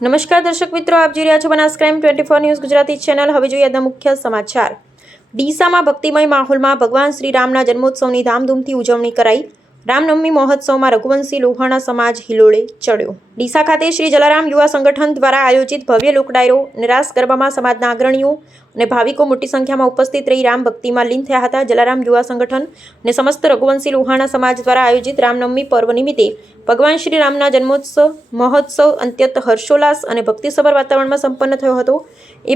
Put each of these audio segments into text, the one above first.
નમસ્કાર દર્શક મિત્રો, આપ જોઈ રહ્યા છો Banas crime 24 news Gujarati channel. હવે જોઈએ આજના મુખ્ય સમાચાર। ડીસામાં ભક્તિમય માહોલમાં ભગવાન શ્રી રામના જન્મોત્સવની ધામધૂમથી ઉજવણી કરાઈ। રામનવમી મહોત્સવમાં રઘુવંશી લોહાણા સમાજ હિલોળે ચડ્યો। ડીસા ખાતે શ્રી જલારામ યુવા સંગઠન દ્વારા આયોજિત ભવ્ય લોકડાયરો અને રાસ ગરબામાં સમાજના અગ્રણીઓ અને ભાવિકો મોટી સંખ્યામાં ઉપસ્થિત રહી રામ ભક્તિમાં લીન થયા હતા। જલારામ યુવા સંગઠન અને સમસ્ત રઘુવંશી લોહાણા સમાજ દ્વારા આયોજિત રામનવમી પર્વ નિમિત્તે ભગવાન શ્રી રામના જન્મોત્સવ મહોત્સવ અત્યંત હર્ષોલ્લાસ અને ભક્તિસભર વાતાવરણમાં સંપન્ન થયો હતો।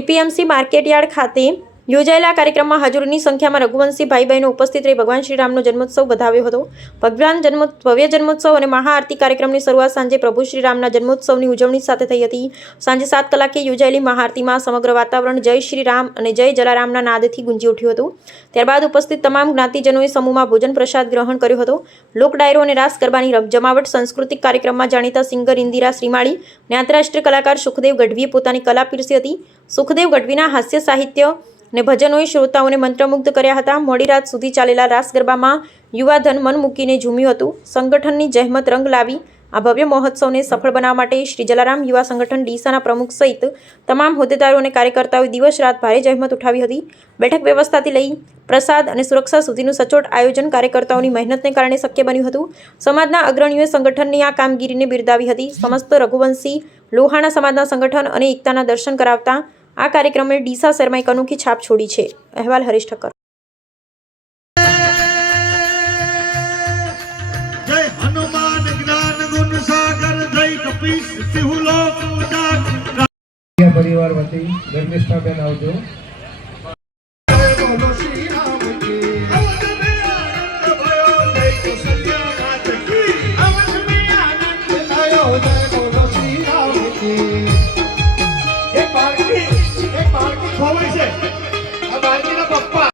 એપીએમસી માર્કેટયાર્ડ ખાતે યોજાયેલા કાર્યક્રમમાં હાજરોની સંખ્યામાં રઘુવંશી ભાઈ બહેનો ઉપસ્થિત રહી ભગવાન શ્રી રામનો જન્મોત્સવ વધાવ્યો હતો। ભવ્ય જન્મોત્સવ અને મહાઆરતી કાર્યક્રમની શરૂઆત સાંજે પ્રભુ શ્રી રામના જન્મોત્સવની ઉજવણી સાથે થઈ હતી। સાંજે 7 કલાકે યોજાયેલી મહાઆરતીમાં સમગ્ર વાતાવરણ જય શ્રી રામ અને જય જલારામના નાદથી ગુંજી ઉઠ્યું હતું। ત્યારબાદ ઉપસ્થિત તમામ જ્ઞાતિજનોએ સમૂહમાં ભોજન પ્રસાદ ગ્રહણ કર્યો હતો। લોક ડાયરો અને રાસ ગરબાની જમાવટ સાંસ્કૃતિક કાર્યક્રમમાં જાણીતા સિંગર ઇન્દિરા શ્રીમાળી અને આંતરરાષ્ટ્રીય કલાકાર સુખદેવ ગઢવીએ પોતાની કલા પીરસી હતી। સુખદેવ ગઢવીના હાસ્ય સાહિત્ય અને ભજનોએ શ્રોતાઓને મંત્રમુગ્ધ કર્યા હતા। મોડી રાત સુધી ચાલેલા રાસ ગરબામાં યુવાધન મન મૂકીને ઝૂમ્યું હતું। સંગઠનની જહેમત રંગ લાવી આ ભવ્ય મહોત્સવને સફળ બનાવવા માટે શ્રી જલારામ યુવા સંગઠન ડીસાના પ્રમુખ સહિત તમામ હોદ્દેદારો અને કાર્યકર્તાઓએ દિવસ રાત ભારે જહેમત ઉઠાવી હતી। બેઠક વ્યવસ્થાથી લઈ પ્રસાદ અને સુરક્ષા સુધીનું સચોટ આયોજન કાર્યકર્તાઓની મહેનતને કારણે શક્ય બન્યું હતું। સમાજના અગ્રણીઓએ સંગઠનની આ કામગીરીને બિરદાવી હતી। સમસ્ત રઘુવંશી લોહાણા સમાજના સંગઠન અને એકતાના દર્શન કરાવતા આ કાર્યક્રમે ડીસા શહેરમાં એક અનોખી છાપ છોડી છે। અહેવાલ હરીશ ઠક્કર। જય હનુમાન જ્ઞાન ગુણ સાગર જય કપીશ સિંહલોક ઉજાગર। પરિવાર વતી ધર્મિષ્ઠાબેન આવજો। બોલો શ્રી રામ કી અવધ મે આનંદ ભયો જય કૌશલ્યા નાથ કી અવધ મે આનંદ ભયો જય બોલો શ્રી રામ કી। એક બાળકી ખોવાય છે, આ બાળકીના પપ્પા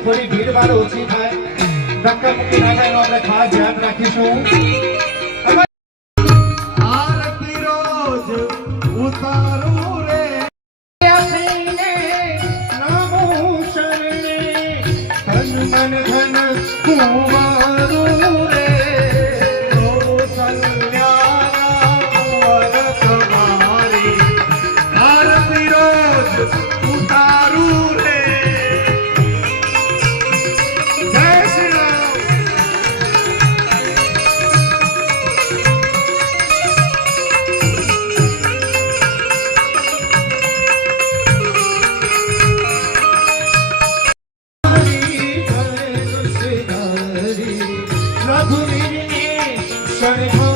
થોડી ભીડ ભાડ ઓછી થાય, ધક્કા મુક્કી ના થાય એનું આપણે ખાસ ધ્યાન રાખીશું। આરતી રોજ ઉતારું રે નમો શરણે ધન મન ધન કુંવારું રે કૌશલ્યા કુંવર તમારી આરતી રોજ ઉતારું રે। Sorry.